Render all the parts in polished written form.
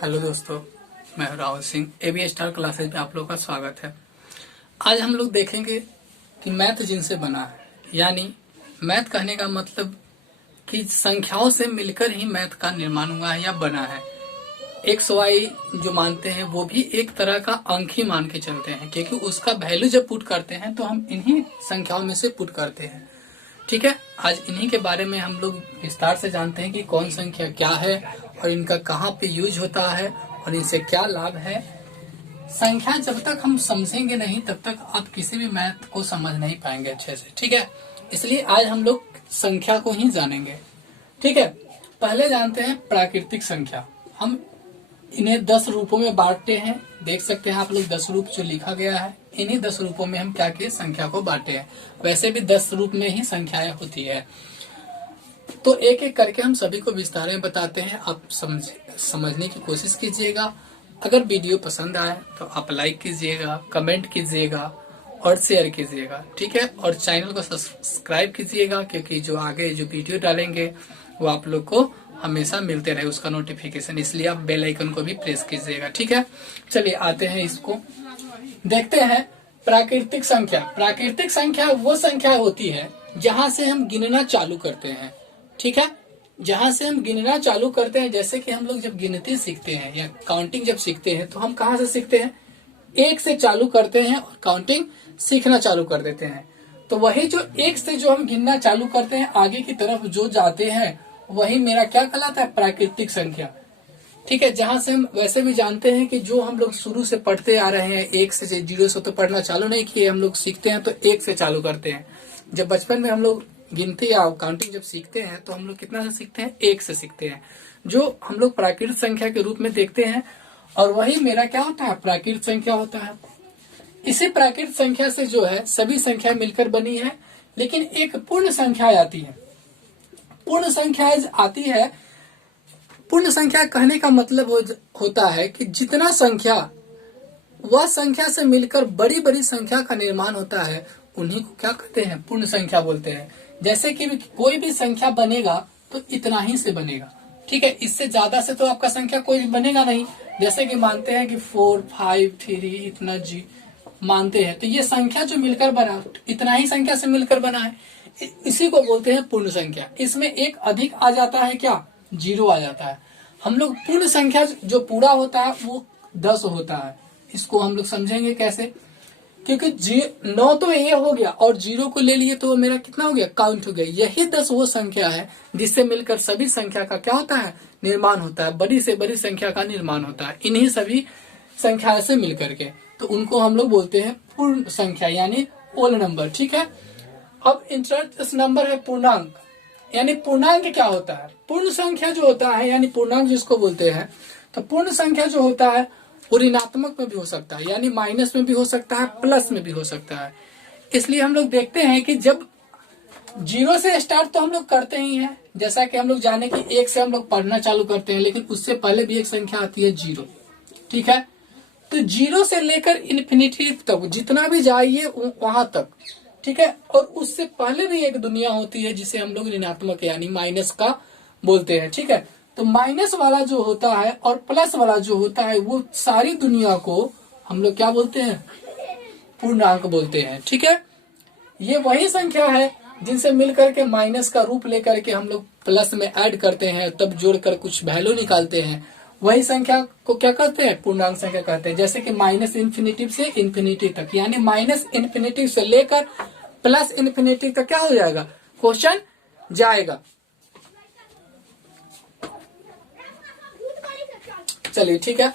Hello दोस्तों, मैं हूं Rahul Singh. AB star classes में आप लोगों का स्वागत है। आज हम लोग देखेंगे कि मैथ जिनसे बना है, यानी मैथ कहने का मतलब कि संख्याओं से मिलकर ही मैथ का निर्माण हुआ है या बना है। एक्स वाई जो मानते हैं वो भी एक तरह का अंक ही मान के चलते हैं, क्योंकि उसका वैल्यू जब पुट करते हैं तो हम इन्हीं संख्याओं में से पुट करते हैं। ठीक है, आज इन्हीं के बारे में हम लोग विस्तार से जानते हैं कि कौन संख्या क्या है और इनका कहाँ पे यूज होता है और इनसे क्या लाभ है। संख्या जब तक हम समझेंगे नहीं तब तक आप किसी भी मैथ को समझ नहीं पाएंगे अच्छे से। ठीक है, इसलिए आज हम लोग संख्या को ही जानेंगे। ठीक है, पहले जानते हैं प्राकृतिक संख्या। हम इन्हें 10 रूपों में बांटते हैं। देख सकते हैं आप लोग 10 रूप जो लिखा गया है, इन्हीं 10 रूपों में हम क्या किए, संख्या को बांटे हैं। वैसे भी 10 रूप में ही संख्याएं होती है। तो एक एक करके हम सभी को विस्तार में बताते हैं। आप समझने की कोशिश कीजिएगा। अगर वीडियो पसंद आए तो आप लाइक कीजिएगा, कमेंट कीजिएगा और शेयर कीजिएगा। ठीक है, और चैनल को सब्सक्राइब कीजिएगा, क्योंकि जो आगे जो वीडियो डालेंगे वो आप लोग को हमेशा मिलते रहे उसका नोटिफिकेशन, इसलिए आप बेल आइकन को भी प्रेस कीजिएगा। ठीक है, चलिए आते हैं, इसको देखते हैं। प्राकृतिक संख्या। प्राकृतिक संख्या वो संख्या होती है जहां से हम गिनना चालू करते हैं। ठीक है, जहां से हम गिनना चालू करते हैं, जैसे कि हम लोग जब गिनती सीखते हैं या काउंटिंग जब सीखते हैं तो हम कहां से सीखते हैं, 1 से चालू करते हैं और काउंटिंग सीखना चालू कर देते हैं। तो वही जो 1 से जो हम गिनना चालू करते हैं, आगे की तरफ जो जाते हैं, वही मेरा क्या कहलाता है, प्राकृतिक संख्या। ठीक है, जहां से हम वैसे भी जानते हैं कि जो हम लोग शुरू से पढ़ते आ रहे हैं, 1 से 0 से तो पढ़ना चालू नहीं किए, हम लोग सीखते हैं तो 1 से चालू करते हैं। जब बचपन में हम लोग गिनती या काउंटिंग जब सीखते हैं तो हम लोग कितना से सीखते हैं, 1 से सीखते हैं, जो हम लोग प्राकृतिक संख्या के रूप में देखते हैं। और वही मेरा क्या होता है, प्राकृतिक संख्या होता है। इसी प्राकृतिक संख्या से जो है सभी संख्या मिलकर बनी है, लेकिन एक पूर्ण संख्या आती है। पूर्ण संख्या आती है। पूर्ण संख्या कहने का मतलब होता है कि जितना संख्या वह संख्या से मिलकर बड़ी बड़ी संख्या का निर्माण होता है, उन्हीं को क्या कहते हैं, पूर्ण संख्या बोलते हैं। जैसे कि कोई भी संख्या बनेगा तो इतना ही से बनेगा। ठीक है, इससे ज्यादा से तो आपका संख्या कोई भी बनेगा नहीं। जैसे कि मानते हैं कि 4, 5, 3 इतना जी मानते हैं, तो ये संख्या जो मिलकर बना, इतना ही संख्या से मिलकर बना है, इसी को बोलते हैं पूर्ण संख्या। इसमें एक अधिक आ जाता है, क्या, 0 आ जाता है। हम लोग पूर्ण संख्या जो पूरा होता है वो 10 होता है। इसको हम लोग समझेंगे कैसे, क्योंकि 9 तो ये हो गया और 0 को ले लिए तो मेरा कितना हो गया, काउंट हो गया। यही 10 वो संख्या है जिससे मिलकर सभी संख्या का क्या होता है, निर्माण होता है। बड़ी से बड़ी संख्या का निर्माण होता है इन्हीं सभी संख्या से मिलकर के, तो उनको हम लोग बोलते हैं पूर्ण संख्या, यानी होल नंबर। ठीक है, अब इंटरेस्ट नंबर है पूर्णांक। यानी पूर्णांक क्या होता है, पूर्ण संख्या जो होता है, यानी पूर्णांक जिसको बोलते हैं, तो पूर्ण संख्या जो होता है वो ऋणात्मक में भी हो सकता है, यानी माइनस में भी हो सकता है, प्लस में भी हो सकता है। इसलिए हम लोग देखते हैं कि जब 0 से स्टार्ट तो हम लोग करते ही हैं, जैसा कि हम लोग जाने कि 1 से हम लोग पढ़ना चालू करते हैं, लेकिन उससे पहले भी एक संख्या आती है 0। ठीक है, तो 0 से लेकर इन्फिनिटी तक जितना भी जाइए वहां तक। ठीक है, और उससे पहले भी एक दुनिया होती है जिसे हम लोग ऋणात्मक यानी माइनस का बोलते हैं। ठीक है, तो माइनस वाला जो होता है और प्लस वाला जो होता है, वो सारी दुनिया को हम लोग क्या बोलते हैं, पूर्णांक बोलते हैं। ठीक है, ये वही संख्या है जिनसे मिलकर के माइनस का रूप लेकर के हम लोग प्लस में ऐड करते हैं, तब जोड़कर कुछ वैल्यू निकालते हैं। वही संख्या को क्या कहते हैं, पूर्णांक संख्या कहते हैं। जैसे कि माइनस इन्फिनिटी से इन्फिनिटी तक, यानी माइनस इन्फिनिटी से लेकर प्लस इन्फिनिटी तक क्या हो जाएगा, क्वेश्चन जाएगा। चलिए ठीक है,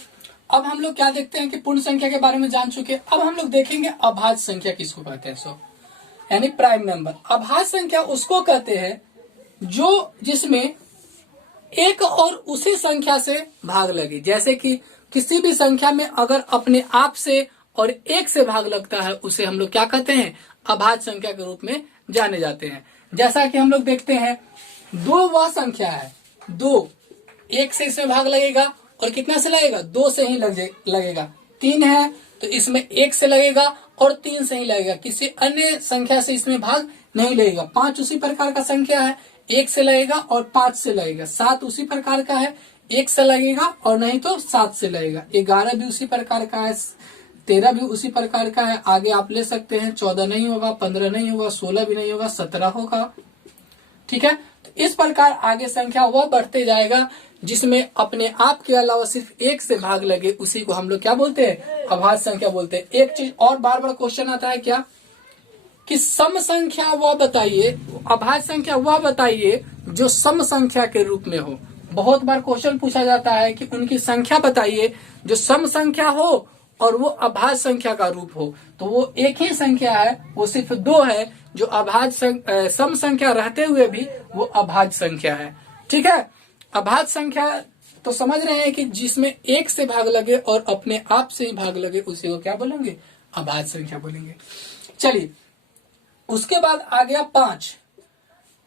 अब हम लोग क्या देखते हैं कि पूर्ण संख्या के बारे में जान चुके। अब हम लोग देखेंगे अभाज्य संख्या किसको कहते हैं, यानी प्राइम नंबर। अभाज्य संख्या उसको कहते हैं जो जिसमें एक और उसी संख्या से भाग लगे। जैसे कि किसी भी संख्या में अगर अपने आप से और 1 से भाग लगता है, उसे हम लोग क्या कहते हैं, अभाज्य संख्या के रूप में जाने जाते हैं। जैसा कि हम लोग देखते हैं 2 वह संख्या है, 2 1 से इसमें भाग लगेगा और कितना से लगेगा, 2 से ही लगेगा। 3 है तो इसमें 1 से लगेगा और 3 से ही लगेगा, किसी अन्य संख्या से इसमें भाग नहीं लगेगा। 5 उसी प्रकार का संख्या है, 1 से लगेगा और 5 से लगेगा। 7 उसी प्रकार का है, 1 से लगेगा और नहीं तो 7 से लगेगा। 11 भी उसी प्रकार का है, 13 भी उसी प्रकार का है। आगे आप ले सकते हैं, 14 नहीं होगा, 15 नहीं होगा, 16 भी नहीं होगा, 17 होगा। ठीक है, तो इस प्रकार आगे संख्या वह बढ़ते जाएगा जिसमें अपने आप के अलावा सिर्फ 1 से भाग लगे, उसी को हम लोग क्या बोलते हैं, अभाज्य संख्या बोलते हैं। एक चीज और बार बार क्वेश्चन आता है क्या, कि सम संख्या वह बताइए, अभाज्य संख्या वह बताइए जो सम संख्या के रूप में हो। बहुत बार क्वेश्चन पूछा जाता है कि उनकी संख्या बताइए जो सम संख्या हो और वो अभाज्य संख्या का रूप हो। तो वो एक ही संख्या है, वो सिर्फ 2 है जो अभाज्य सम संख्या रहते हुए भी वो अभाज्य संख्या है। ठीक है, अभाज्य संख्या तो समझ रहे हैं कि जिसमें 1 से भाग लगे और अपने आप से ही भाग लगे, उसी को क्या बोलेंगे, अभाज्य संख्या बोलेंगे। चलिए, उसके बाद आ गया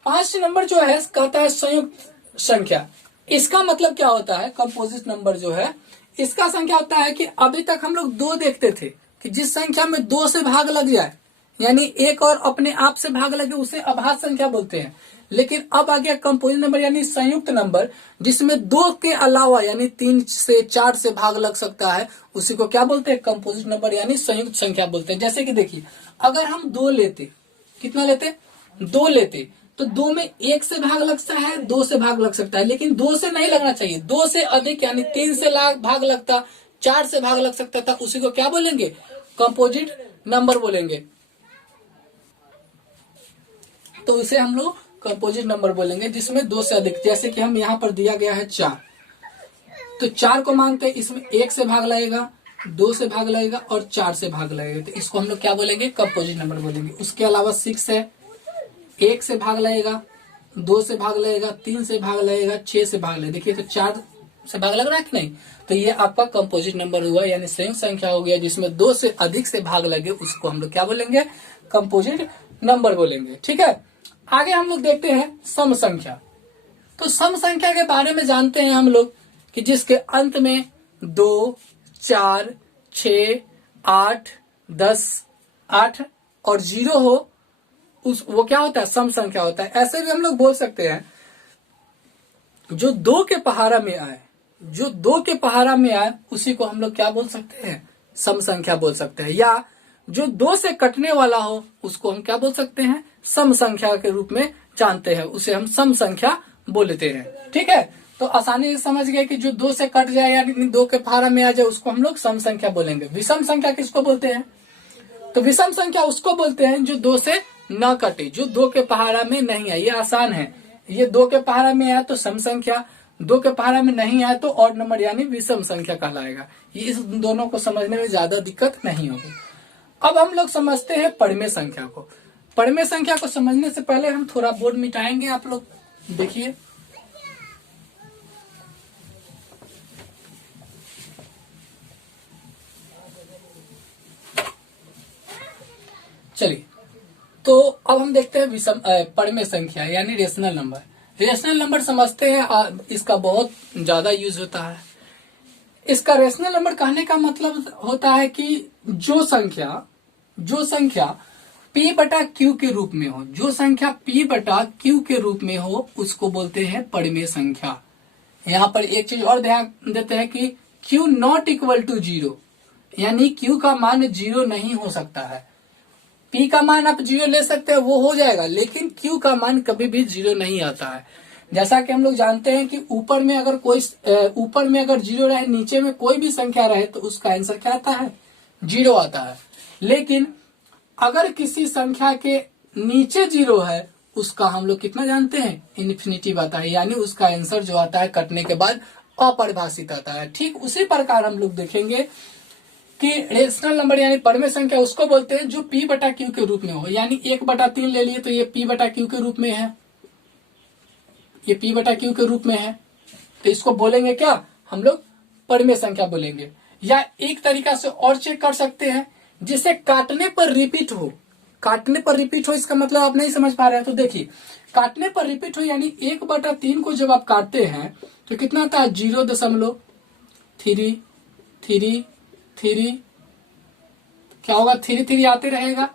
5 नंबर जो है कहता है संयुक्त संख्या। इसका मतलब क्या होता है, कंपोजिट नंबर जो है इसका संख्या होता है कि अभी तक हम लोग 2 देखते थे कि जिस संख्या में 2 से भाग लग जाए, यानी 1 और अपने आप से भाग लगे, उसे अभाज्य संख्या बोलते हैं। लेकिन अब आ गया कंपोजिट नंबर यानी संयुक्त नंबर, जिसमें 2 के अलावा यानी 3 से 4 से भाग लग सकता है, उसी को क्या बोलते हैं, कंपोजिट नंबर यानी संयुक्त संख्या बोलते हैं। जैसे कि देखिए, अगर हम 2 लेते, कितना लेते, 2 लेते, तो 2 में 1 से भाग लग सकता है, 2 से भाग लग सकता है, लेकिन 2 से नहीं लगना चाहिए, 2 से अधिक यानी 3 से भाग लगता, 4 से भाग लग सकता था, उसी को क्या बोलेंगे, कंपोजिट नंबर बोलेंगे। तो इसे हम लोग कंपोजिट नंबर बोलेंगे जिसमें 2 से अधिक। जैसे कि हम यहाँ पर दिया गया है 4, तो 4 को मानते हैं, इसमें 1 से भाग लगेगा, 2 से भाग लगेगा और 4 से भाग लगेगा, तो इसको हम लोग क्या बोलेंगे, कंपोजिट नंबर बोलेंगे। उसके अलावा 6 है, 1 से भाग लगेगा, 2 से भाग लगेगा, 3 से भाग लगेगा, 6 से भाग लगेगा। देखिए, तो 4 से भाग लग रहा है कि नहीं, तो ये आपका कंपोजिट नंबर हुआ, यानी संयुक्त संख्या हो गया जिसमें 2 से अधिक से भाग लगे, उसको हम लोग क्या बोलेंगे, कंपोजिट नंबर बोलेंगे। ठीक है, आगे हम लोग देखते हैं सम संख्या। तो सम संख्या के बारे में जानते हैं हम लोग कि जिसके अंत में 2, 4, 6, 8, 10, 8 और 0 हो, वो क्या होता है, सम संख्या होता है। ऐसे भी हम लोग बोल सकते हैं जो 2 के पहाड़ा में आए, जो 2 के पहाड़ा में आए उसी को हम लोग क्या बोल सकते हैं, सम संख्या बोल सकते हैं। या जो 2 से कटने वाला हो उसको हम क्या बोल सकते हैं, सम संख्या के रूप में जानते हैं, उसे हम सम संख्या बोलते हैं। ठीक है, तो आसानी से समझ गए कि जो 2 से कट जाए यानी 2 के पहाड़ा में आ जाए उसको हम लोग सम संख्या बोलेंगे। विषम संख्या किसको बोलते हैं, तो विषम संख्या उसको बोलते हैं जो 2 से न कटे, जो 2 के पहाड़ा में नहीं आए। ये आसान है, ये 2 के पहाड़ा में आया तो सम संख्या, 2 के पहाड़ा में नहीं आया तो ऑड नंबर यानी विषम संख्या कहलाएगा। ये इस दोनों को समझने में ज्यादा दिक्कत नहीं होगी। अब हम लोग समझते हैं परिमेय संख्या को। परिमेय संख्या को समझने से पहले हम थोड़ा बोर्ड मिटाएंगे, आप लोग देखिए। चलिए, तो अब हम देखते हैं परिमेय संख्या यानी रेशनल नंबर। रेशनल नंबर समझते हैं, इसका बहुत ज्यादा यूज होता है। इसका रेशनल नंबर कहने का मतलब होता है कि जो संख्या P बटा Q के रूप में हो, जो संख्या P बटा Q के रूप में हो उसको बोलते हैं परिमेय संख्या। यहाँ पर एक चीज और ध्यान देते हैं कि Q नॉट इक्वल टू 0, यानी Q का मान 0 नहीं हो सकता है। P का मान आप 0 ले सकते हैं, वो हो जाएगा, लेकिन Q का मान कभी भी 0 नहीं आता है। जैसा कि हम लोग जानते हैं कि ऊपर में अगर 0 रहे, नीचे में कोई भी संख्या रहे तो उसका आंसर क्या आता है, 0 आता है। लेकिन अगर किसी संख्या के नीचे 0 है उसका हम लोग कितना जानते हैं, इन्फिनिटिव आता है, यानी उसका आंसर जो आता है कटने के बाद अपरिभाषित आता है। ठीक उसी प्रकार हम लोग देखेंगे कि रेशनल नंबर यानी परिमेय संख्या उसको बोलते हैं जो P बटा Q के रूप में हो, यानी 1/3 ले लिए तो ये P बटा Q के रूप में है, ये P बटा Q के रूप में है, तो इसको बोलेंगे क्या, हम लोग परिमेय संख्या बोलेंगे। या एक तरीका से और चेक कर सकते हैं, जिसे काटने पर रिपीट हो। काटने पर रिपीट हो इसका मतलब आप नहीं समझ पा रहे हैं, तो देखिए, काटने पर रिपीट हो यानी 1/3 को जब आप काटते हैं तो कितना आता है, 0.33 क्या होगा, 3 आते रहेगा।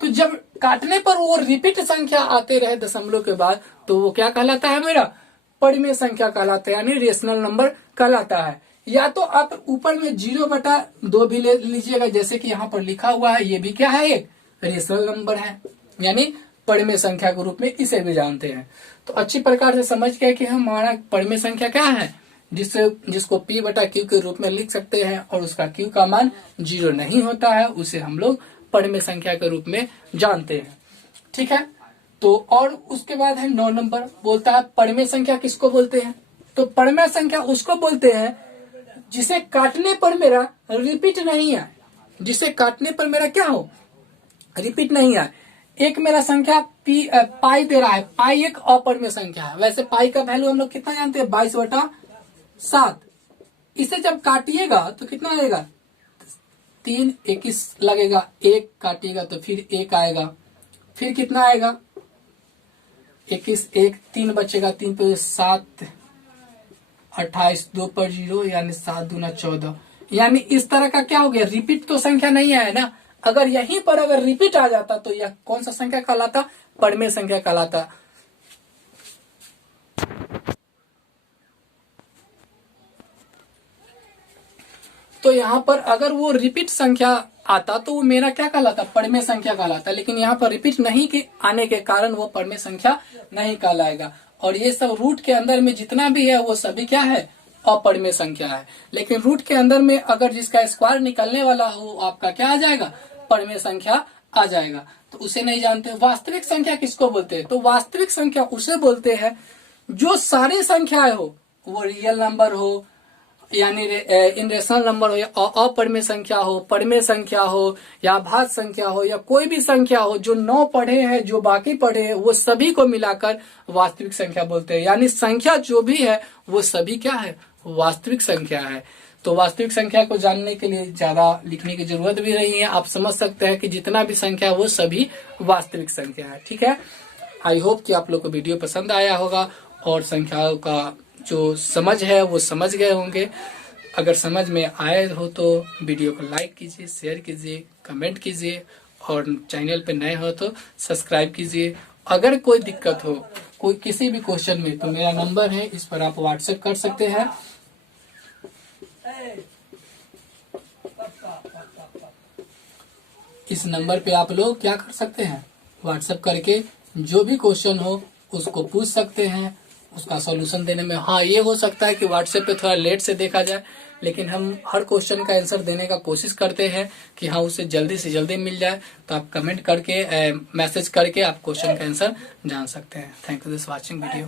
तो जब काटने पर वो रिपीट संख्या आते रहे दशमलव के बाद, तो वो क्या कहलाता है, मेरा परिमेय संख्या कहलाता है, यानी रेशनल नंबर कहलाता है। या तो आप ऊपर में 0/2 भी ले लीजिएगा, जैसे कि यहाँ पर लिखा हुआ है, ये भी क्या है, एक रेशनल नंबर है, यानी परिमेय संख्या के रूप में इसे भी जानते हैं। तो अच्छी प्रकार से समझ गए कि हमारा परिमेय संख्या क्या है, जिसको P/Q के रूप में लिख सकते हैं और उसका Q का मान 0 नहीं होता है, उसे हम लोग परिमेय संख्या के रूप में जानते हैं। ठीक है, तो और उसके बाद है 9 नंबर, बोलता है परिमेय संख्या किसको बोलते हैं। तो परिमेय संख्या उसको बोलते हैं जिसे काटने पर मेरा रिपीट नहीं आए, जिसे काटने पर मेरा क्या हो, रिपीट नहीं आए। एक मेरा संख्या पाई दे रहा है, पाई एक अपरिमेय संख्या है। वैसे पाई का वैल्यू हम लोग कितना जानते हैं, 22/7। इसे जब काटिएगा तो कितना आएगा, 3 21 लगेगा, 1 काटिएगा तो फिर 1 आएगा, फिर कितना आएगा, 21 1 3 बचेगा, 3 पे 7 28 2 पर 0, यानी 7 दूना 14। यानी इस तरह का क्या हो गया, रिपीट तो संख्या नहीं आया ना। अगर यहीं पर अगर रिपीट आ जाता तो यह कौन सा संख्या कहलाता, परिमेय संख्या कहलाता। तो यहाँ पर अगर वो रिपीट संख्या आता तो वो मेरा क्या कहलाता, परिमेय संख्या कहलाता। लेकिन यहाँ पर रिपीट नहीं के आने के कारण वो परिमेय संख्या नहीं कहलाएगा। और ये सब रूट के अंदर में जितना भी है वो सभी क्या है, अपरिमेय संख्या है। लेकिन रूट के अंदर में अगर जिसका स्क्वायर निकलने वाला हो आपका क्या आ जाएगा, परिमेय संख्या आ जाएगा। तो उसे नहीं जानते। वास्तविक संख्या किसको बोलते हैं, तो वास्तविक संख्या उसे बोलते हैं जो सारी संख्याएं हो, वो रियल नंबर हो, यानी इनरेशनल नंबर हो, या अपरिमेय संख्या हो, परिमेय संख्या हो, या भाज्य संख्या हो, या कोई भी संख्या हो, जो 9 पढ़े हैं, जो बाकी पढ़े हैं, वो सभी को मिलाकर वास्तविक संख्या बोलते हैं। यानी संख्या जो भी है वो सभी क्या है, वास्तविक संख्या है। तो वास्तविक संख्या को जानने के लिए ज्यादा लिखने की जरूरत भी नहीं है, आप समझ सकते हैं कि जितना भी संख्या है वो सभी वास्तविक संख्या है। ठीक है, आई होप कि आप लोग को वीडियो पसंद आया होगा और संख्याओं का जो समझ है वो समझ गए होंगे। अगर समझ में आए हो तो वीडियो को लाइक कीजिए, शेयर कीजिए, कमेंट कीजिए, और चैनल पे नए हो तो सब्सक्राइब कीजिए। अगर कोई दिक्कत हो कोई किसी भी क्वेश्चन में तो मेरा नंबर है, इस पर आप व्हाट्सएप कर सकते हैं। इस नंबर पे आप लोग क्या कर सकते हैं, व्हाट्सएप करके जो भी क्वेश्चन हो उसको पूछ सकते हैं, उसका सॉल्यूशन देने में। हाँ, ये हो सकता है कि व्हाट्सएप पे थोड़ा लेट से देखा जाए, लेकिन हम हर क्वेश्चन का आंसर देने का कोशिश करते हैं कि हाँ उसे जल्दी से जल्दी मिल जाए। तो आप कमेंट करके मैसेज करके आप क्वेश्चन का आंसर जान सकते हैं। Thank you for watching video.